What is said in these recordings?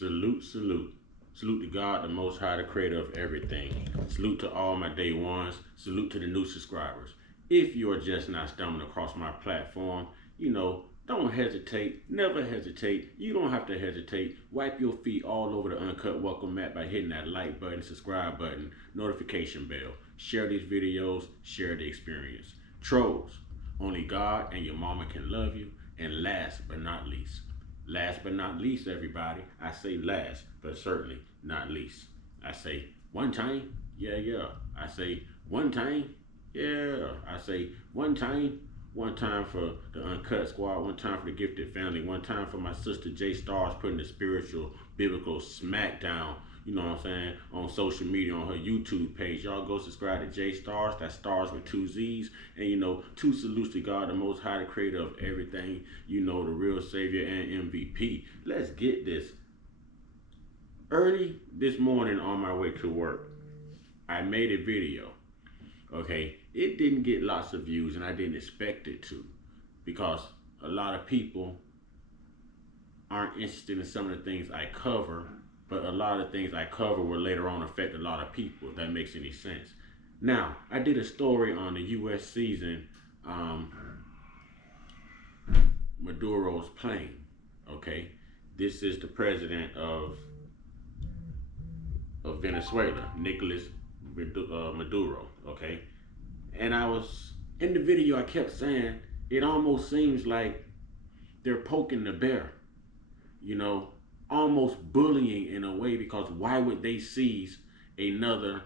Salute, salute. Salute to God, the Most High, the creator of everything. Salute to all my day ones. Salute to the new subscribers. If you are just not stumbling across my platform, don't hesitate. Never hesitate. You don't have to hesitate. Wipe your feet all over the Uncut welcome mat by hitting that like button, subscribe button, notification bell. Share these videos. Share the experience. Trolls, only God and your mama can love you. And last but not least, everybody, I say last, but certainly not least. I say one time, yeah. I say one time, yeah. I say one time for the Uncut Squad, one time for the Gifted Family, one time for my sister J Stars putting the spiritual, biblical smackdown, on social media, on her YouTube page. Y'all go subscribe to J Stars, that's stars with two Z's. And two salutes to God, the Most High, the creator of everything, the real savior and MVP. Let's get this. Early this morning on my way to work, I made a video. Okay, it didn't get lots of views, and I didn't expect it to, because a lot of people aren't interested in some of the things I cover, but a lot of the things I cover will later on affect a lot of people, if that makes any sense. Now, I did a story on the U.S. season Maduro's plane. Okay, this is the president of Venezuela, Nicolas Maduro. Okay, and I was in the video. I kept saying it almost seems like they're poking the bear, almost bullying in a way, because why would they seize another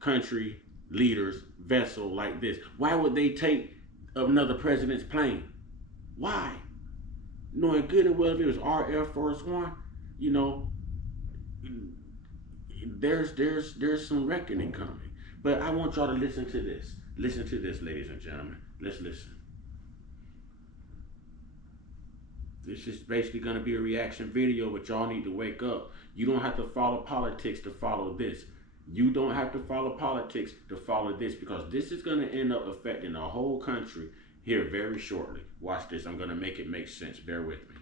country leader's vessel like this? Why would they take another president's plane? Why? Knowing good and well if it was our Air Force One, there's some reckoning coming. But I want y'all to listen to this. Listen to this, ladies and gentlemen. Let's listen. This is basically going to be a reaction video, but y'all need to wake up. You don't have to follow politics to follow this. You don't have to follow politics to follow this, because this is going to end up affecting the whole country here very shortly. Watch this. I'm going to make it make sense. Bear with me.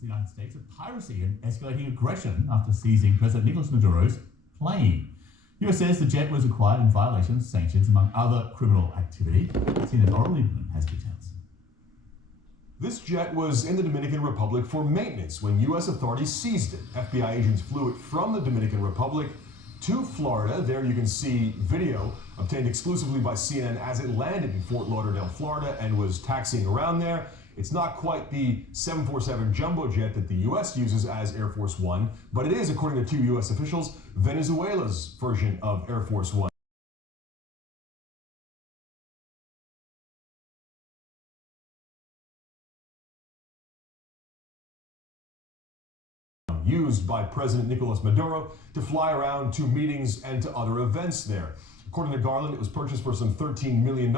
The United States of piracy and escalating aggression after seizing President Nicolas Maduro's plane. US says the jet was acquired in violation of sanctions, among other criminal activity. CNN Oral Lieberman has details. This jet was in the Dominican Republic for maintenance when U.S. authorities seized it. FBI agents flew it from the Dominican Republic to Florida. There you can see video obtained exclusively by CNN as it landed in Fort Lauderdale, Florida, and was taxiing around there. It's not quite the 747 jumbo jet that the U.S. uses as Air Force One, but it is, according to two U.S. officials, Venezuela's version of Air Force One. Used by President Nicolas Maduro to fly around to meetings and to other events there. According to Garland, it was purchased for some $13 million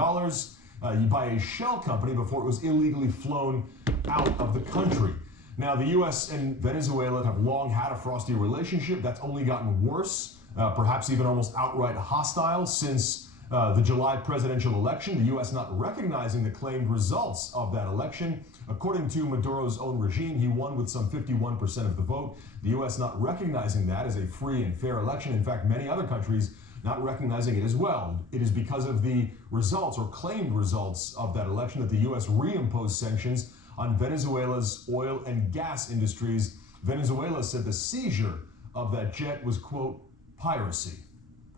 by a shell company before it was illegally flown out of the country. Now, the U.S. and Venezuela have long had a frosty relationship that's only gotten worse, perhaps even almost outright hostile since the July presidential election, the U.S. not recognizing the claimed results of that election. According to Maduro's own regime, he won with some 51% of the vote. The U.S. not recognizing that as a free and fair election. In fact, many other countries not recognizing it as well. It is because of the results or claimed results of that election that the U.S. reimposed sanctions on Venezuela's oil and gas industries. Venezuela said the seizure of that jet was, quote, piracy.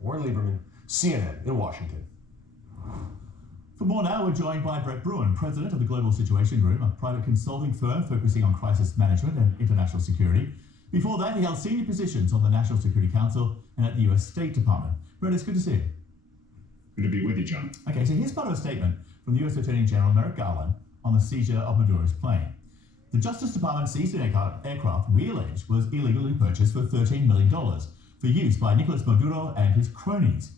Warren Lieberman, CNN in Washington. For more now, we're joined by Brett Bruin, president of the Global Situation Group, a private consulting firm focusing on crisis management and international security. Before that, he held senior positions on the National Security Council and at the US State Department. Brett, it's good to see you. Good to be with you, John. Okay, so here's part of a statement from the US Attorney General Merrick Garland on the seizure of Maduro's plane. The Justice Department seized an aircraft we allege was illegally purchased for $13 million for use by Nicolas Maduro and his cronies.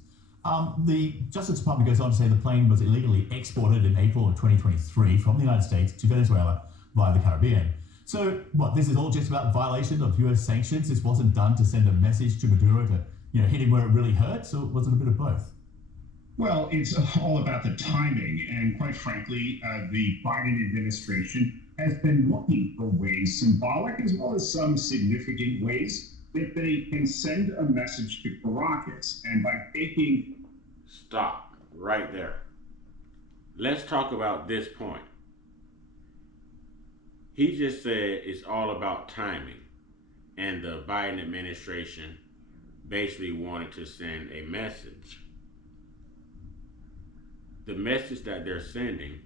The Justice Department goes on to say the plane was illegally exported in April of 2023 from the United States to Venezuela via the Caribbean. So, what, this is all just about violation of US sanctions? This wasn't done to send a message to Maduro to, hit him where it really hurts, or was it a bit of both? Well, it's all about the timing, and quite frankly, the Biden administration has been looking for ways, symbolic as well as some significant ways, that they can send a message to Caracas. And by taking Stop right there. Let's talk about this point. He just said it's all about timing, and the Biden administration basically wanted to send a message. The message that they're sending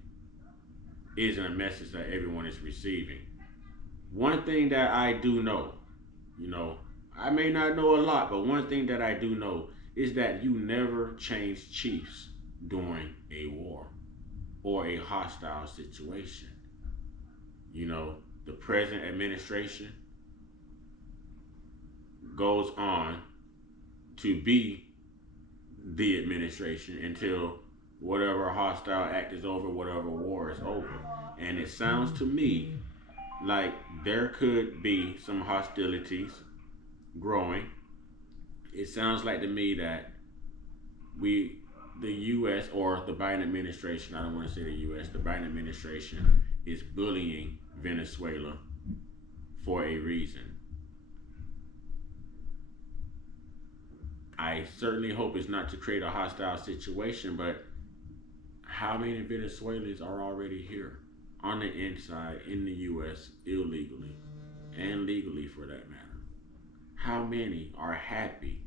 isn't a message that everyone is receiving. One thing that I do know, you know, I may not know a lot, but one thing that I do know is that you never change chiefs during a war or a hostile situation. You know, the present administration goes on to be the administration until whatever hostile act is over, whatever war is over. And it sounds to me like there could be some hostilities growing. It sounds like to me that the U.S. or the Biden administration, I don't want to say the U.S., the Biden administration is bullying Venezuela for a reason. I certainly hope it's not to create a hostile situation, but how many Venezuelans are already here on the inside in the U.S. illegally and legally for that matter? How many are happy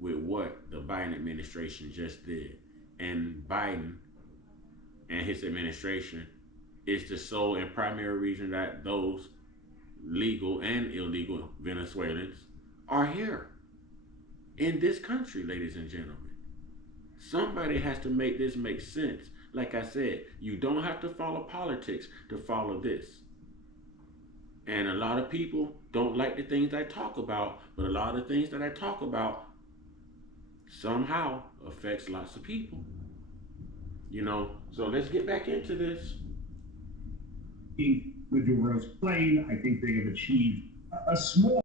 with what the Biden administration just did? And Biden and his administration is the sole and primary reason that those legal and illegal Venezuelans are here in this country, ladies and gentlemen. Somebody has to make this make sense. Like I said, you don't have to follow politics to follow this. And a lot of people don't like the things I talk about, but a lot of things that I talk about somehow affects lots of people. You know, so let's get back into this. Maduro's plane, I think they have achieved a small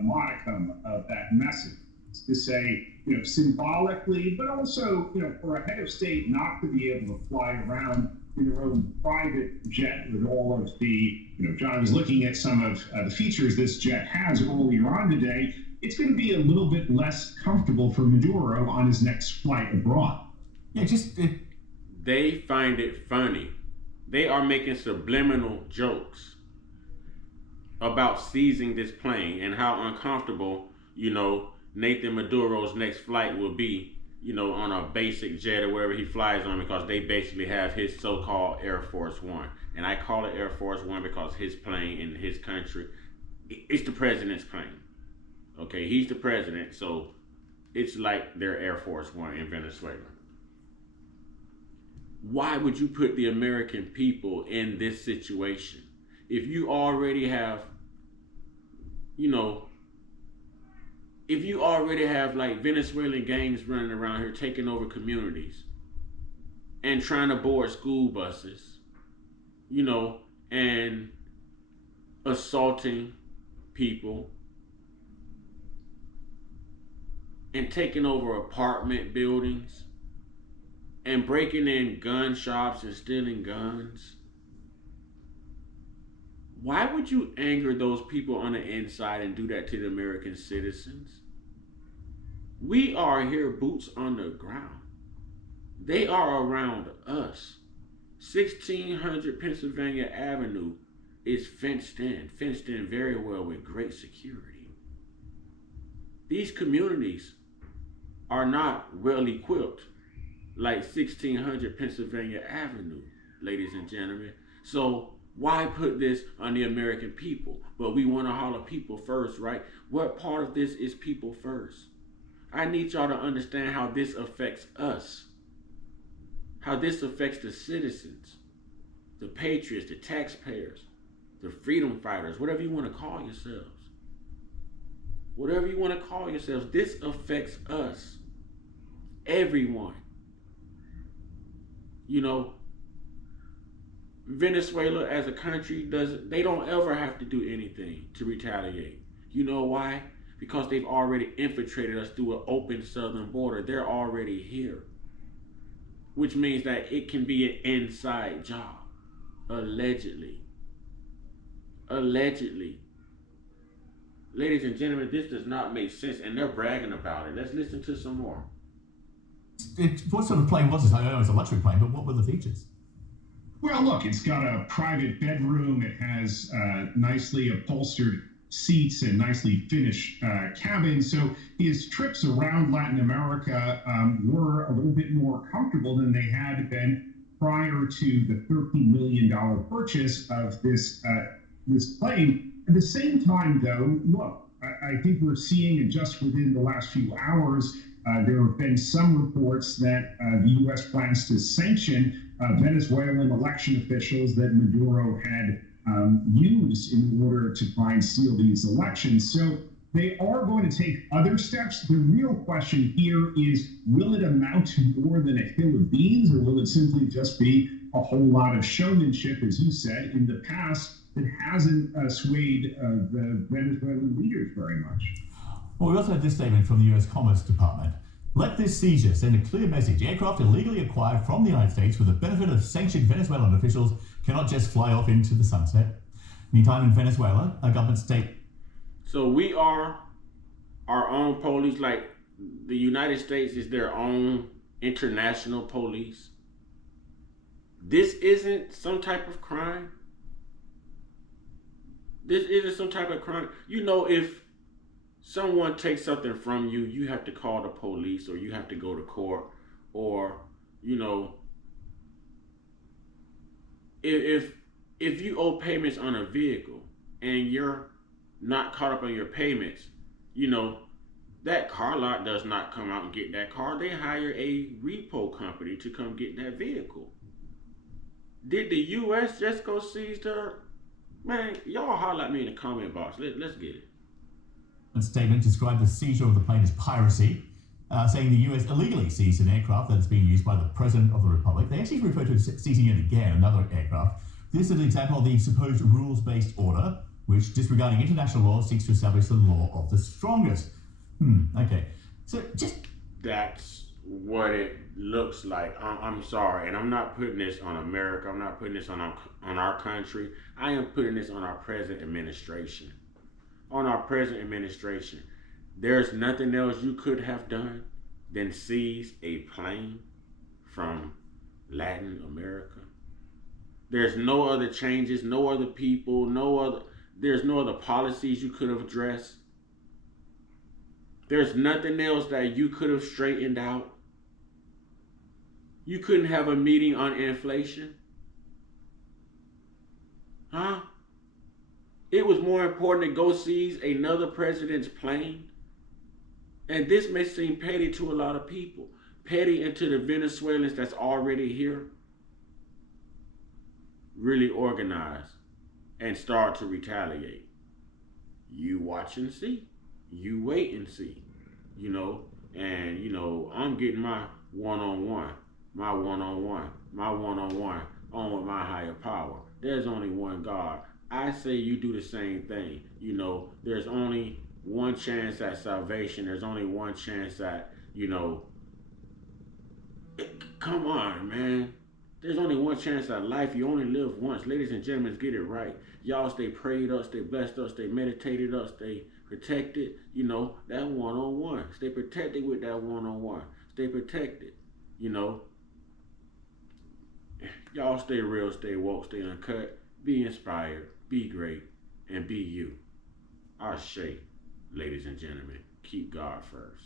modicum of that message. To say, symbolically, but also, for a head of state not to be able to fly around in their own private jet with all of the, John was looking at some of the features this jet has earlier on today. It's going to be a little bit less comfortable for Maduro on his next flight abroad. Yeah, They find it funny. They are making subliminal jokes about seizing this plane and how uncomfortable, Nathan Maduro's next flight will be, on a basic jet or wherever he flies on, because they basically have his so-called Air Force One. And I call it Air Force One because his plane in his country, it's the president's plane. Okay, he's the president, so it's like their Air Force One in Venezuela. Why would you put the American people in this situation? If you already have, if you already have like Venezuelan gangs running around here taking over communities and trying to board school buses, and assaulting people and taking over apartment buildings and breaking in gun shops and stealing guns, why would you anger those people on the inside and do that to the American citizens? We are here, boots on the ground. They are around us. 1600 Pennsylvania Avenue is fenced in very well with great security. These communities are not well equipped like 1600 Pennsylvania Avenue, ladies and gentlemen. So why put this on the American people? But we want to holler people first, right? What part of this is people first? I need y'all to understand how this affects us. How this affects the citizens, the patriots, the taxpayers, the freedom fighters, whatever you want to call yourselves. Whatever you want to call yourselves, this affects us. Everyone. Venezuela as a country they don't ever have to do anything to retaliate. You know why? because they've already infiltrated us through an open southern border. They're already here, which means that it can be an inside job. Allegedly. Allegedly. Ladies and gentlemen, this does not make sense, and they're bragging about it. Let's listen to some more. What sort of plane was this? I know it's a luxury plane, but what were the features? Well, look, it's got a private bedroom. It has nicely upholstered seats and nicely finished cabin. So his trips around Latin America were a little bit more comfortable than they had been prior to the $13 million purchase of this plane. At the same time, though, look, I think we're seeing, and just within the last few hours, there have been some reports that the U.S. plans to sanction Venezuelan election officials that Maduro had used in order to try and steal these elections. So they are going to take other steps. The real question here is, will it amount to more than a hill of beans, or will it simply just be a whole lot of showmanship, as you said, in the past, that hasn't swayed the Venezuelan leaders very much? Well, we also had this statement from the U.S. Commerce Department. Let this seizure send a clear message. Aircraft illegally acquired from the United States for the benefit of sanctioned Venezuelan officials cannot just fly off into the sunset. Meantime, in Venezuela, a government state... So we are our own police, like the United States is their own international police. This isn't some type of crime. This isn't some type of crime. You know, if someone takes something from you, you have to call the police, or you have to go to court, or, you know, if you owe payments on a vehicle and you're not caught up on your payments, you know, that car lot does not come out and get that car. They hire a repo company to come get that vehicle. Did the U.S. just go seize their... Man, y'all holler at me in the comment box. Let's get it. A statement described the seizure of the plane as piracy, saying the U.S. illegally seized an aircraft that is being used by the President of the Republic. They actually refer to seizing it again, another aircraft. This is an example of the supposed rules-based order, which, disregarding international law, seeks to establish the law of the strongest. Okay. So just... That's what it looks like. I'm sorry, and I'm not putting this on America. I'm not putting this on our country. I am putting this on our present administration. On our present administration. There's nothing else you could have done than seize a plane from Latin America. There's no other changes, no other people, there's no other policies you could have addressed. There's nothing else that you could have straightened out. You couldn't have a meeting on inflation. Huh? It was more important to go seize another president's plane. And this may seem petty to a lot of people. Petty and to the Venezuelans that's already here. Really organize and start to retaliate. You watch and see. You wait and see. You know, and you know, I'm getting my one-on-one on with my higher power. There's only one God. I say you do the same thing. You know, there's only one chance at salvation. There's only one chance at, you know, come on, man. There's only one chance at life. You only live once. Ladies and gentlemen, get it right. Y'all stay prayed up, stay blessed up, stay meditated up, stay protected. You know, that one-on-one. Stay protected with that one-on-one. Stay protected. You know, y'all stay real, stay woke, stay uncut. Be inspired, be great, and be you. Ashe, ladies and gentlemen. Keep God first.